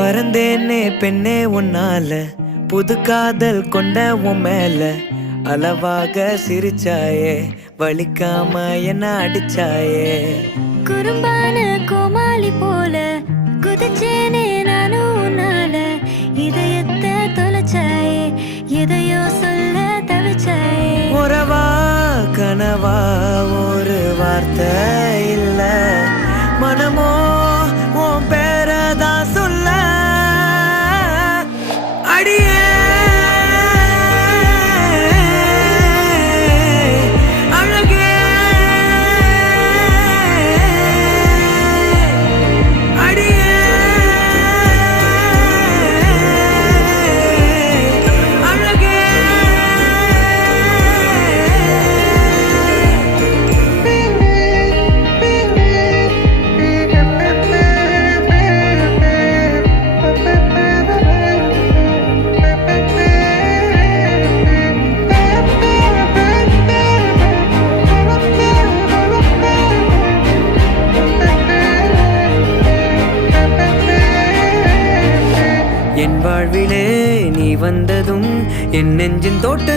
பறந்தேனே பெண்ணே உன்னால, புது காதல் கொண்ட உன் மேல. அளவாக சிரிச்சாயே, வலிக்காம என்ன அடிச்சாயே. குறும்பான கோமாளி போல குதிச்சேனே நானும் உன்னால. இதயத்தை தொலைச்சாயே, எதையோ சொல்ல தவிச்சாயே. உறவா கனவா ஒரு வார்த்தை இல்ல, மனமோ உன் பேரதான் சொல்ல. அடியே அழகே, அடியே அழகே. என் வாழ்விலே நீ வந்ததும் என் நெஞ்சின் தோட்ட